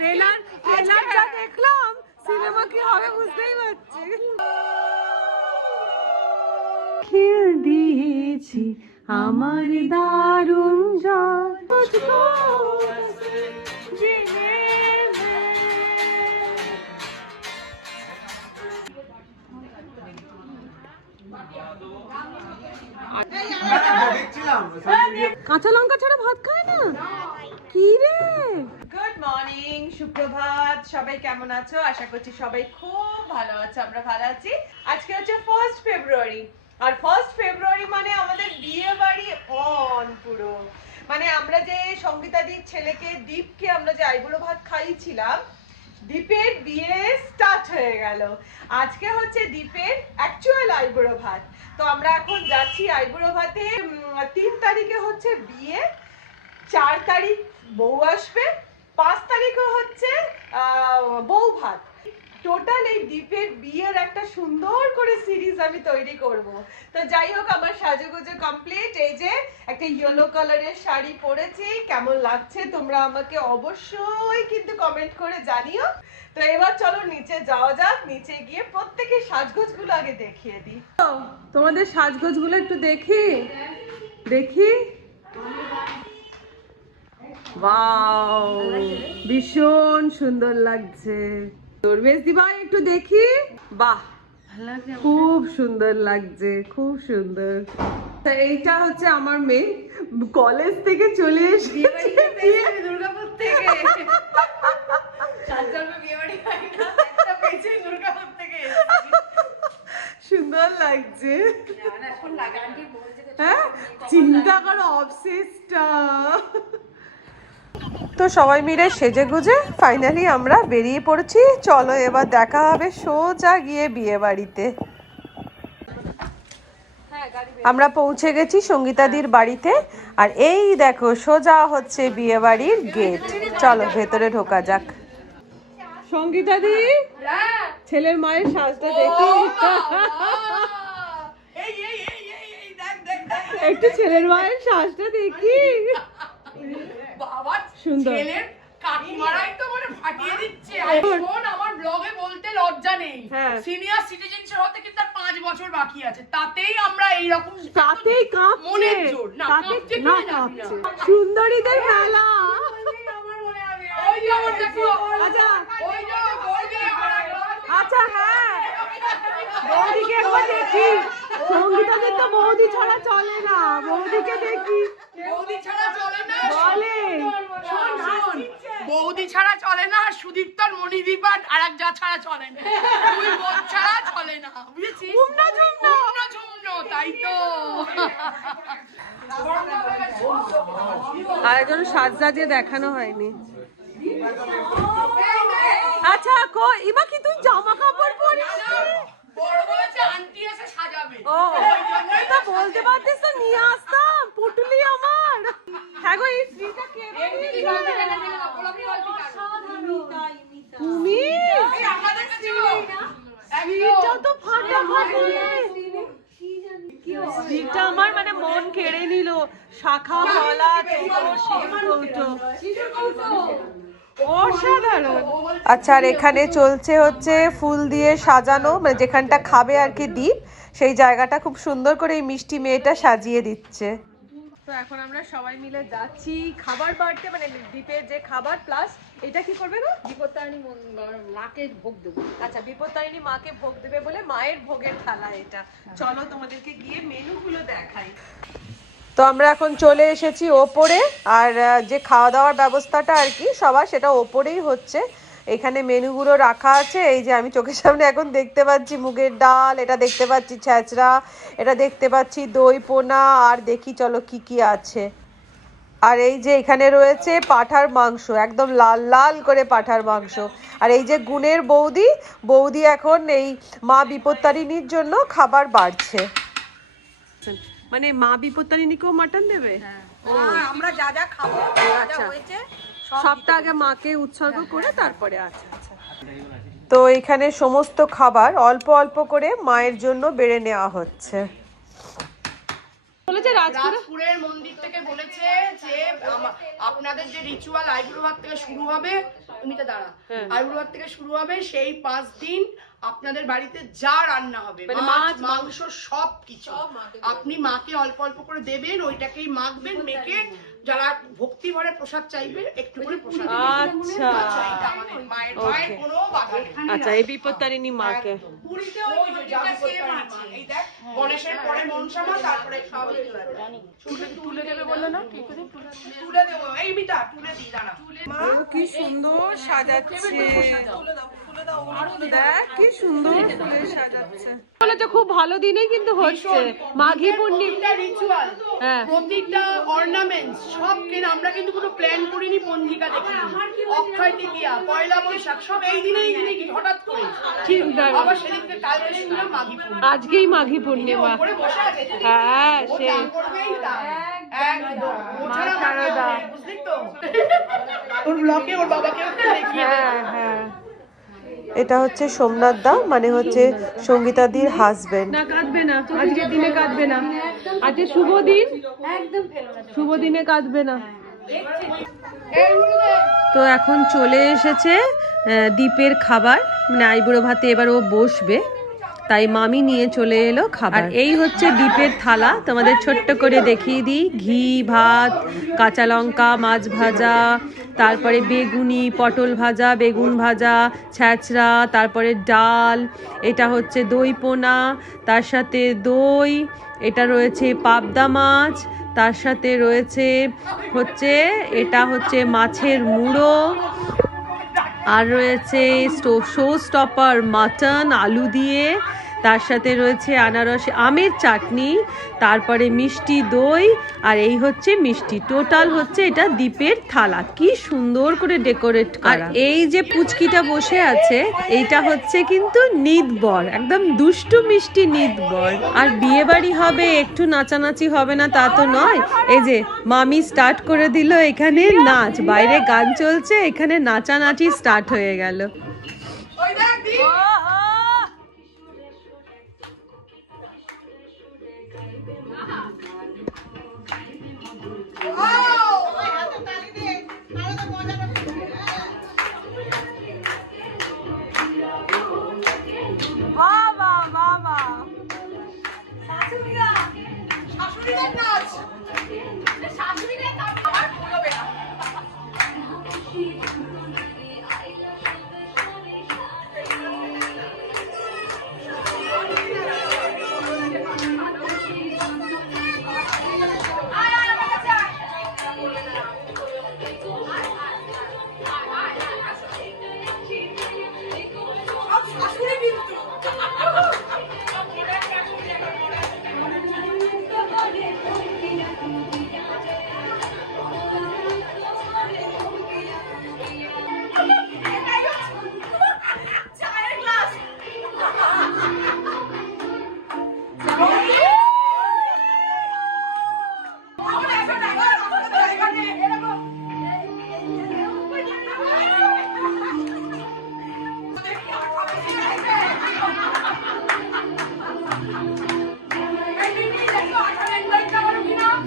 Trailer যা দেখলাম cinema কি হবে বুঝতেই পারছি। খেল দিয়েছি আমার দারুণ জল কাঁচা লঙ্কা ছাড়া ভাত খায় না কি রে। গুড মর্নিং, সুপ্রভাত, সবাই কেমন আছো? আশা করছি সবাই খুব ভালো আছো, আমরা ভালো আছি। আজকে হচ্ছে 1 ফেব্রুয়ারি, আর 1 ফেব্রুয়ারি মানে আমাদের বিয়ে বাড়ি অন পুরো। মানে আমরা যে সঙ্গীতাদির ছেলেকে দীপকে আমরা যে আইবুড়ো ভাত খাইয়েছিলাম, দীপের বিয়ে স্টার্ট হয়ে গেল। আজকে হচ্ছে দীপের অ্যাকচুয়াল আইবুড়ো ভাত। তো আমরা এখন যাচ্ছি আইবুড়ো ভাতে। 3 তারিখে হচ্ছে বিয়ে, 4 তারিখ বউ আসবে, 5 তারিখে হচ্ছে বউ ভাত। টোটাল এই দীপের বিয়ের একটা সুন্দর করে সিরিজ আমি তৈরি করব। তো যাই হোক, আমার সাজুগুজু কমপ্লিট। এই যে একটা ইয়েলো কালারের শাড়ি পরেছি, কেমন লাগছে তোমরা আমাকে অবশ্যই কিন্তু কমেন্ট করে জানিও। তো এবার চলো নিচে যাওয়া যাক, নিচে গিয়ে প্রত্যেকের সাজগোজগুলো আগে দেখিয়ে দিই। তোমাদের সাজগোজগুলো একটু দেখি। ওয়াও, ভীষণ সুন্দর লাগছে। বেশি ভাই একটু দেখি। বাহ, খুব সুন্দর লাগছে, খুব সুন্দর। এইটা হচ্ছে আমার মেয়ে, কলেজ থেকে চলে এসেছে দুর্গাপুর থেকে। সুন্দর লাগছে। হ্যাঁ, চিন্তা করো অবসেসটা। তো সবাই মিলে সেজে গুজে ফাইনালি আমরা বেরিয়ে পড়েছি। চলো এবার দেখা হবে সোজা গিয়ে বিয়ে বাড়িতে। আমরা পৌঁছে গেছি সঙ্গীতাদির বাড়িতে, আর এই দেখো সোজা হচ্ছে বিয়ে বাড়ির গেট। চলো ভেতরে ঢোকা যাক। সঙ্গীতাদি, ছেলের মায়ের সাজটা দেখি একটু, ছেলের মায়ের সাজটা দেখি। সুন্দর। কাকিমারাই তো মানে ফাটিয়ে দিচ্ছে। এখন আমার ব্লগে বলতে লজ্জা নেই, সিনিয়র সিটিজেনশিপ হতে কিন্তু 5 বছর বাকি আছে, তাতেই আমরা এই রকম, তাতেই কাঁপছে, মনের জোর না কাঁপছে, না কাঁপছে। সুন্দরীদের মেলা। আমার মনে হবে ওই যে আমার দেখো, আচ্ছা ওই যে আচ্ছা, হ্যাঁ বৌদিকে একবার দেখি। সঙ্গীতাদের তো বৌদি ছাড়া চলে না, বৌদিকে দেখি। বৌদি ছাড়া চলে না বলে, বৌদি ছাড়া চলে না, সুদীপ্তর মণিদীপ আর এক যা ছাড়া চলে না, তুই বোন ছাড়া চলে না, বুঝেছিস? উমনা ঝুমনো, তাই তো। আর একজন সাজে দেখানো হয়নি। আচ্ছা কো ইমা, কি তুই জামা কাপড় পরিস? বড় বলেছে আন্টি এসে সাজাবে। ও, তা বলতে পারতিস তো নিয়ে আসতাম পুটুলি আমার। হ্যাঁ গো, এই ফ্রিটা কে তুমি? ফ্রিটা তো ফাটাফাটি। ফ্রিটা আমার মানে মন কেড়ে নিল। শাখা পলা অসাধারণ। আচ্ছা, আর এখানে চলছে হচ্ছে ফুল দিয়ে সাজানো, মানে যেখানটা খাবে আর কি দীপ, সেই জায়গাটা খুব সুন্দর করে এই মিষ্টি মেয়েটা সাজিয়ে দিচ্ছে। তো এখন আমরা সবাই মিলে যাচ্ছি খাবার বাড়তে, মানে দীপের যে খাবার প্লাস এটা কি করবে গো? বিপত্তারিণী মাকে ভোগ দেবো। আচ্ছা, বিপত্তারিণী মাকে ভোগ দেবে বলে মায়ের ভোগের থালা এটা। চলো তোমাদেরকে গিয়ে মেনুগুলো দেখাই। তো আমরা এখন চলে এসেছি ওপরে, আর যে খাওয়া দাওয়ার ব্যবস্থাটা আর কি সবার, সেটা ওপরেই হচ্ছে। এখানে মেনুগুলো রাখা আছে। এই যে আমি চোখের সামনে এখন দেখতে পাচ্ছি মুগের ডাল, এটা দেখতে পাচ্ছি ছ্যাঁচড়া, এটা দেখতে পাচ্ছি দই পোনা, আর দেখি চলো কি কি আছে। আর এই যে এখানে রয়েছে পাঁঠার মাংস, একদম লাল লাল করে পাঁঠার মাংস। আর এই যে গুণের বৌদি এখন এই মা বিপত্তারিণীর জন্য খাবার বাড়ছে। মানে মা বিপত্তারিণীকেও মাটন দেবে? আমরা যা যা খাবো, আচ্ছা, সবটা আগে মাকে উৎসর্গ করে তারপরে। আচ্ছা আচ্ছা। তো এখানে সমস্ত খাবার অল্প অল্প করে মায়ের জন্য বেড়ে নেওয়া হচ্ছে। বলেছে রাজপুরের মন্দির থেকে বলেছে যে আপনাদের যে রিচুয়াল আইবুড়ো ভাত থেকে শুরু হবে, তুমি তো দাঁড়া, আইবুড়ো ভাত থেকে শুরু হবে, সেই 5 দিন আপনাদের বাড়িতে যা রান্না হবে, মাছ মাংস সবকিছু আপনি মাকে অল্প অল্প করে দেবেন, ওইটাকেই মাখবেন, মেখে যারা ভক্তি ভরে প্রসাদ চাইবে একটু করে প্রসাদ। আচ্ছা মায়ের কোনো বাধা নেই। আচ্ছা, এই বিপত্তারিণী মাকে গণেশের পরে মনসা মা, তারপরে তুলে দেবে বললো না, তুলে দেবো। এই মিতা তুলে দিই, দাঁড়া। কি সুন্দর সাজাচ্ছে, দেখ কি সুন্দর ফুলে সাজাচ্ছে। বলেছে খুব ভালো দিনে কিন্তু হচ্ছে মাঘী পূর্ণিমা রিচুয়াল, প্রতিটা অর্নামেন্টস সব কেন আমরা কিন্তু কোনো প্ল্যান করিনি, পঞ্জিকা দেখিনি। অক্ষয় তৃতীয়া, পয়লা বৈশাখ সব এই দিনেই কি হঠাৎ করে ঠিক আবার সেদিনকে কালকে শুনলাম মাঘী পূর্ণিমা, আজকেই মাঘী পূর্ণিমা। হ্যাঁ সে একদম বুঝলি তো, ওর ব্লকে ওর বাবাকে দেখিয়ে। হ্যাঁ এটা হচ্ছে সোমনাথ দা, মানে হচ্ছে সঙ্গীতাদির হাজবেন্ড। না কাঁদবে না, আজকের দিনে কাঁদবে না, আজকে শুভ দিন, একদম শুভ দিনে কাঁদবে না। তো এখন চলে এসেছে দীপের খাবার, মানে আইবুড়ো ভাতে এবার ও বসবে, তাই মামি নিয়ে চলে এলো খাবার। এই হচ্ছে দীপের থালা, তোমাদের ছোট্ট করে দেখিয়ে দিই। ঘি, ভাত, কাঁচা লঙ্কা, মাছ ভাজা, তারপরে বেগুনি, পটল ভাজা, বেগুন ভাজা, ছ্যাঁচড়া, তারপরে ডাল, এটা হচ্ছে দই পোনা, তার সাথে দই, এটা রয়েছে পাবদা মাছ, তার সাথে রয়েছে এটা হচ্ছে মাছের মুড়ো, আর রয়েছে শো স্টপার মাটন আলু দিয়ে, তার সাথে রয়েছে আনারসে আমের চাটনি, তারপরে মিষ্টি দই, আর এই হচ্ছে মিষ্টি। টোটাল হচ্ছে এটা দীপের থালা। কি সুন্দর করে ডেকোরেট করা। আর এই যে পুচকিটা বসে আছে, এইটা হচ্ছে কিন্তু নিদবর, একদম দুষ্টু মিষ্টি নিদবর। আর বিয়ে বাড়ি হবে, একটু নাচানাচি হবে না তা তো নয়। এই যে মামি স্টার্ট করে দিল এখানে নাচ, বাইরে গান চলছে, এখানে নাচানাচি স্টার্ট হয়ে গেল।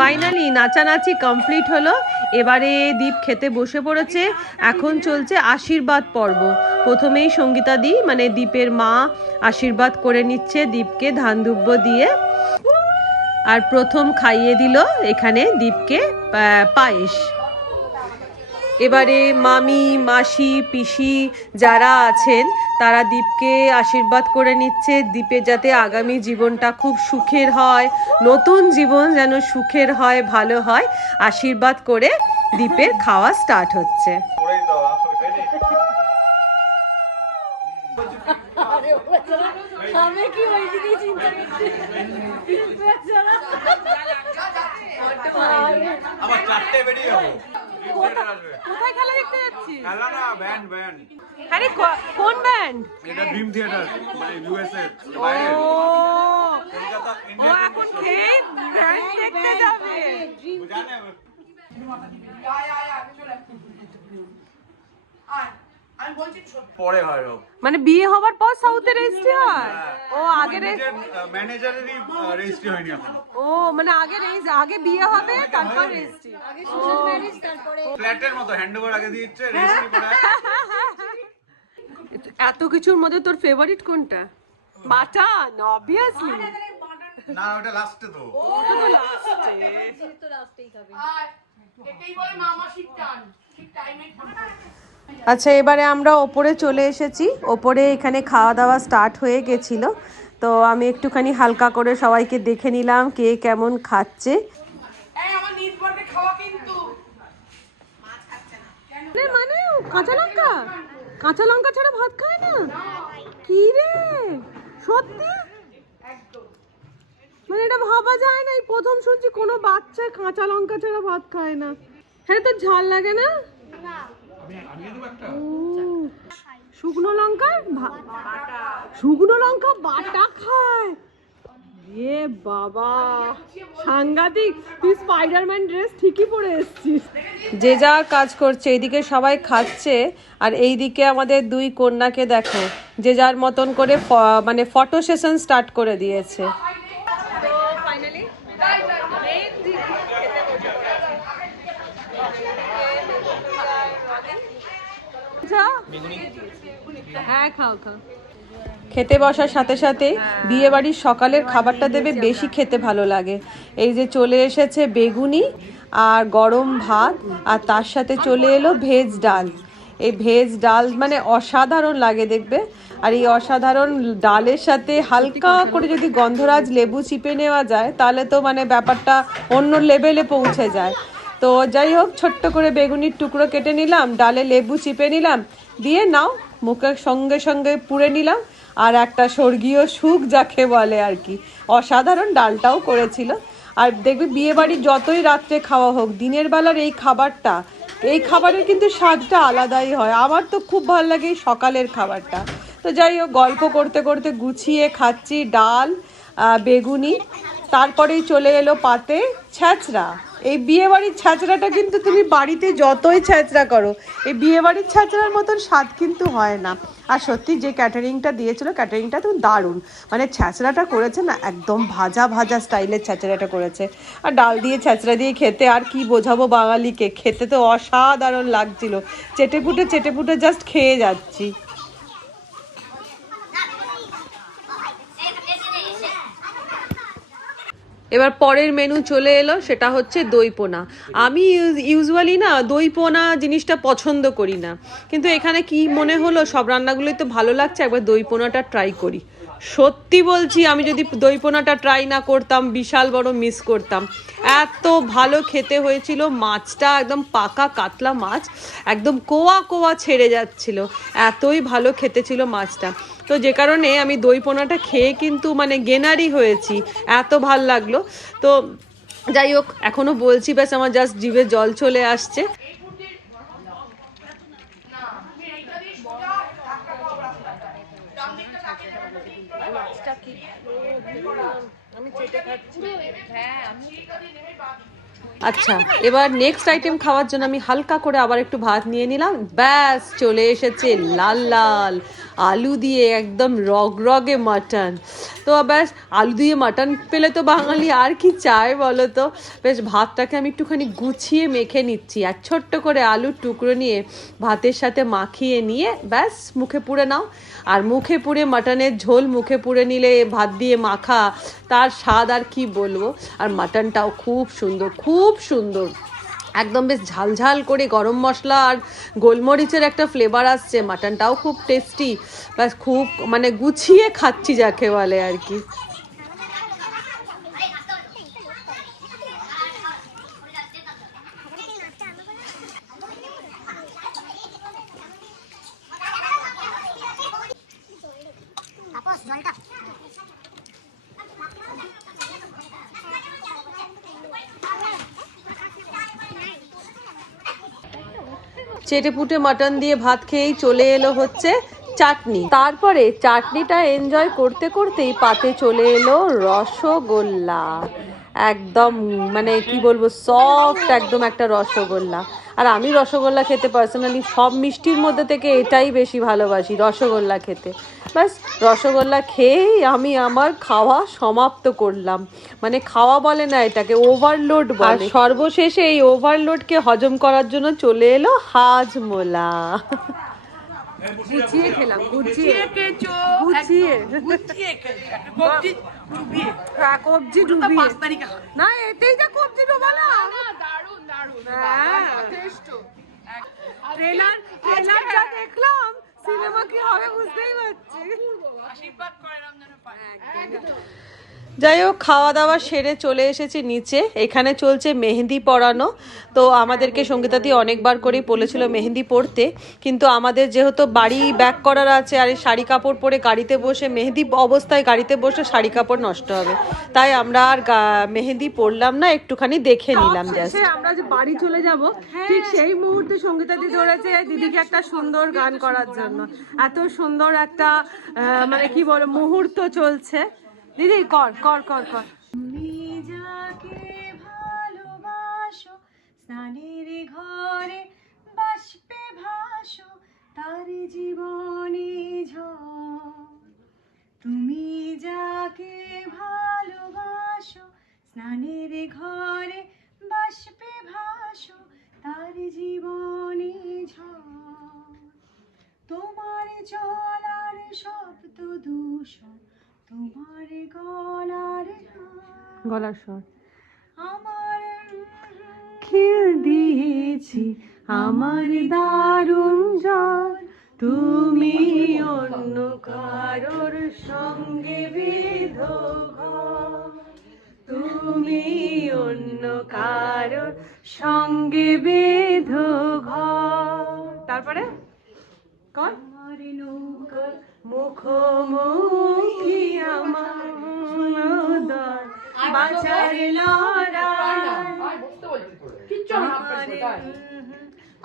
ফাইনালি নাচানাচি কমপ্লিট হলো, এবারে দীপ খেতে বসে পড়েছে। এখন চলছে আশীর্বাদ পর্ব। প্রথমেই সঙ্গীতাদি মানে দীপের মা আশীর্বাদ করে নিচ্ছে দীপকে ধান দুব্য দিয়ে, আর প্রথম খাইয়ে দিল এখানে দীপকে পায়েস। এবারে মামি, মাসি, পিসি যারা আছেন তারা দীপকে আশীর্বাদ করে নিচ্ছে, দীপের যাতে আগামী জীবনটা খুব সুখের হয়, নতুন জীবন যেন সুখের হয়, ভালো হয়, আশীর্বাদ করে দীপের খাওয়া স্টার্ট হচ্ছে। আবার চারটে বেরিয়ে যাবো। কোথায় খেলা দেখতে যাচ্ছিস? খেলা না, ব্যান্ড। আরে কোন ব্যান্ড? এটা ড্রিম থিয়েটার, মানে ইউএসএ বাইরে। কলকাতা ও এখন খেয়ে ব্যান্ড দেখতে যাবে। আমি বলছি পরে হয় হোক মানে বিয়ে হবার পর সাউথে রেজিস্ট্রি হয়? ও আগে ম্যানেজারেরই রেজিস্ট্রি হয়নি এখন। ও মানে আগে বিয়ে হবে তারপর রেজিস্ট্রি। ফ্ল্যাটের মতো হ্যান্ডওভার আগে দিচ্ছে, রেজিস্ট্রি পরে। এত কিছুর মধ্যে তোর ফেভারিট কোনটা? Mutton obviously. না ওটা লাস্টে তো। ওটা তো লাস্টে। আর এটাই বলে মামা শিখতান ঠিক টাইমে। আচ্ছা এবারে আমরা ওপরে চলে এসেছি। ওপরে এখানে খাওয়া দাওয়া স্টার্ট হয়ে গেছিল, তো আমি একটুখানি হালকা করে সবাইকে দেখে নিলাম কে কেমন খাচ্ছে। এই আমার নির্ভরকে খাওয়া কিন্তু মানে কাঁচা লঙ্কা ছাড়া ভাত খায় না? কি রে সত্যি? মানে এটা ভাবা যায় না, এই প্রথম শুনছি কোনো বাচ্চা কাঁচা লঙ্কা ছাড়া ভাত খায় না। হ্যাঁ তো ঝাল লাগে না? শুকনো লঙ্কা বাটা খায়? এ বাবা সাংঘাতিক! তুই স্পাইডারম্যান ড্রেস ঠিকই পরে এসেছিস। যে যা কাজ করছে, এইদিকে সবাই খাচ্ছে আর এইদিকে আমাদের দুই কন্যাকে দেখো, যে যার মতন করে মানে ফটো সেশন স্টার্ট করে দিয়েছে। তো ফাইনালি হ্যাঁ খাও। খেতে বসার সাথে সাথে বিয়ে বাড়ির সকালের খাবারটা দেবে বেশি খেতে ভালো লাগে। এই যে চলে এসেছে বেগুনি আর গরম ভাত, আর তার সাথে চলে এলো ভেজ ডাল। এই ভেজ ডাল মানে অসাধারণ লাগে দেখবে। আর এই অসাধারণ ডালের সাথে হালকা করে যদি গন্ধরাজ লেবু চিপে নেওয়া যায় তাহলে তো মানে ব্যাপারটা অন্য লেভেলে পৌঁছে যায়। তো যাই হোক, ছোট্ট করে বেগুনির টুকরো কেটে নিলাম, ডালে লেবু চিপে নিলাম, দিয়ে নাও মুখের সঙ্গে সঙ্গে পুড়ে নিলাম। আর একটা স্বর্গীয় সুখ যাকে বলে আর কি, অসাধারণ ডালটাও করেছিল। আর দেখবি বিয়ে বাড়ি যতই রাত্রে খাওয়া হোক, দিনের বেলার এই খাবারের কিন্তু স্বাদটা আলাদাই হয়। আমার তো খুব ভালো লাগে এই সকালের খাবারটা। তো যাই হোক, গল্প করতে করতে গুছিয়ে খাচ্ছি ডাল, বেগুনি, তারপরেই চলে এলো পাতে ছ্যাঁচড়া। এই বিয়ে বাড়ির ছ্যাঁচড়াটা কিন্তু তুমি বাড়িতে যতই ছ্যাঁচড়া করো, এই বিয়ে বাড়ির ছ্যাঁচড়ার মতন স্বাদ কিন্তু হয় না। আর সত্যি যে ক্যাটারিংটা দিয়েছিল, ক্যাটারিংটা তো দারুণ। মানে ছ্যাঁচড়াটা করেছে না, একদম ভাজা স্টাইলের ছ্যাঁচড়াটা করেছে। আর ডাল দিয়ে ছ্যাঁচড়া দিয়ে খেতে আর কি বোঝাবো বাঙালিকে, খেতে তো অসাধারণ লাগছিল। চেটেপুটে জাস্ট খেয়ে যাচ্ছি। এবার পরের মেনু চলে এলো, সেটা হচ্ছে দই পোনা। আমি ইউজুয়ালি না দই পোনা জিনিসটা পছন্দ করি না, কিন্তু এখানে কি মনে হলো সব রান্নাগুলোই তো ভালো লাগছে, একবার দই পোনাটা ট্রাই করি। সত্যি বলছি, আমি যদি দই পোনাটা ট্রাই না করতাম বিশাল বড় মিস করতাম। এত ভালো খেতে হয়েছিল, মাছটা একদম পাকা কাতলা মাছ, একদম কোয়া ছেড়ে যাচ্ছিল, এতই ভালো খেতে ছিল মাছটা। তো যে কারণে আমি দই পোনাটা খেয়ে কিন্তু মানে গেনারই হয়েছি, এত ভাল লাগলো। তো যাই হোক, এখনো বলছি ব্যাস আমার জাস্ট জিভে জল চলে আসছে। আচ্ছা, এবার নেক্সট আইটেম খাওয়ার জন্য আমি হালকা করে আবার একটু ভাত নিয়ে নিলাম। ব্যাস চলে এসেছে লাল আলু দিয়ে একদম রগে মাটন। তো ব্যাস আলু দিয়ে মাটন পেলে তো বাঙালি আর কি চায় বলো তো। বেশ ভাতটাকে আমি একটুখানি গুছিয়ে মেখে নিচ্ছি, আর ছোট্ট করে আলুর টুকরো নিয়ে ভাতের সাথে মাখিয়ে নিয়ে ব্যাস মুখে পুড়ে নাও। আর মুখে পুড়ে মাটনের ঝোল মুখে পুড়ে নিলে ভাত দিয়ে মাখা, তার স্বাদ আর কি বলবো। আর মাটনটাও খুব সুন্দর, একদম বেশ ঝালঝাল করে গরম মশলা আর গোলমরিচের একটা ফ্লেভার আসছে। মাটনটাও খুব টেস্টি, ব্যাস খুব মানে গুছিয়ে খাচ্ছি যাকে বলে আর কি। চেটেপুটে মাটন দিয়ে ভাত খেয়েই চলে এলো হচ্ছে চাটনি। তারপরে চাটনিটা এনজয় করতে করতেই পাতে চলে এলো রসগোল্লা। একদম মানে কি বলবো সফট একদম একটা রসগোল্লা। আর আমি রসগোল্লা খেতে পার্সোনালি সব মিষ্টির মধ্যে থেকে এটাই বেশি ভালোবাসি, রসগোল্লা খেতে। ব্যাস রসগোল্লা খেয়েই আমি আমার খাওয়া সমাপ্ত করলাম। মানে খাওয়া বলে না, এটাকে ওভারলোড বলে। আর সর্বশেষে এই ওভারলোডকে হজম করার জন্য চলে এলো হাজমোলা। গুছিয়ে খেলাম, গুছিয়ে কবজি ডুবিয়ে না, এতেই যা কবজি ডোবালা। ট্রেলার যা দেখলাম, সিনেমা কি হবে বুঝতেই পারছি। যাই হোক, খাওয়া দাওয়া সেরে চলে এসেছি নিচে। এখানে চলছে মেহেন্দি পরানো। তো আমাদেরকে সঙ্গীতাদি অনেকবার করেই বলেছিল মেহেন্দি পরতে, কিন্তু আমাদের যেহেতু বাড়ি ব্যাক করার আছে আর এই শাড়ি কাপড় পরে গাড়িতে বসে মেহেন্দি অবস্থায় গাড়িতে বসে শাড়ি কাপড় নষ্ট হবে, তাই আমরা আর মেহেন্দি পরলাম না, একটুখানি দেখে নিলাম জাস্ট। আমরা যে বাড়ি চলে যাব ঠিক সেই মুহূর্তে সঙ্গীতাদি ধরেছে দিদিকে একটা সুন্দর গান করার জন্য। এত সুন্দর একটা মানে কি বলো মুহূর্ত চলছে। দিদি কর কর কর কর। তুমি যাকে ভালোবাসো স্নানের ঘরে বাষ্পে ভাসো তার জীবনে ঝড়। তুমি যাকে ভালোবাসো স্নানের ঘরে বাষ্পে ভাসো তার জীবনে ঝড়। তোমার চলার শব্দ দূষণ তোমার গলার স্বর আমার খিল দিয়েছি আমার দারুণ জ্বর। তুমি অন্য কারোর সঙ্গে বেঁধো ঘর, তুমি অন্য কারোর সঙ্গে বেঁধো ঘর। তারপরে কর আমার নৌকার মুখোমুখি আমার বাঁচার লড়াই।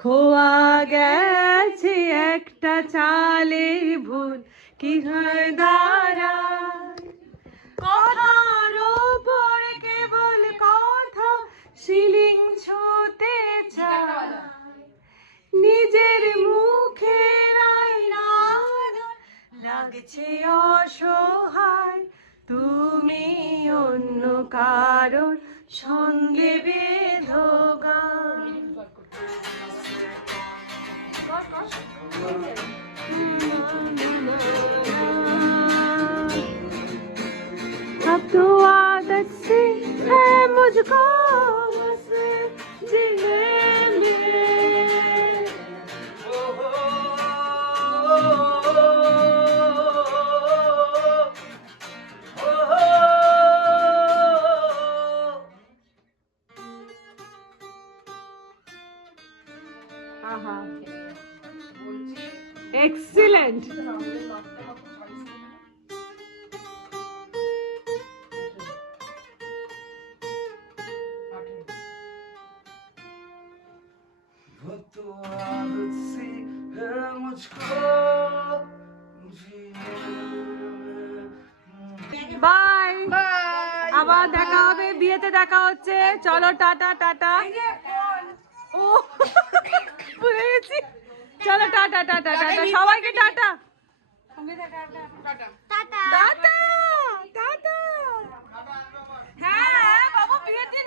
খোয়া গেছে একটা চালের ভুল কি হয় দাঁড়ায়। কথার ওপর কেবল কথা শিলিং ছুতে চায়, নিজের মুখে লাগছে অসহায়। তুমি অন্য কারোর সঙ্গে বেঁধো গান। अब तो आदत से है मुझको बस जीने में। Excellent. বাই আবার দেখা হবে, বিয়েতে দেখা হচ্ছে। চলো টাটা টাটা। ও ভুলে গেছি। চলো টাটা টাটা টাটা সবাইকে টাটা টাটা টাটা। হ্যাঁ বাবা বিয়ের দিন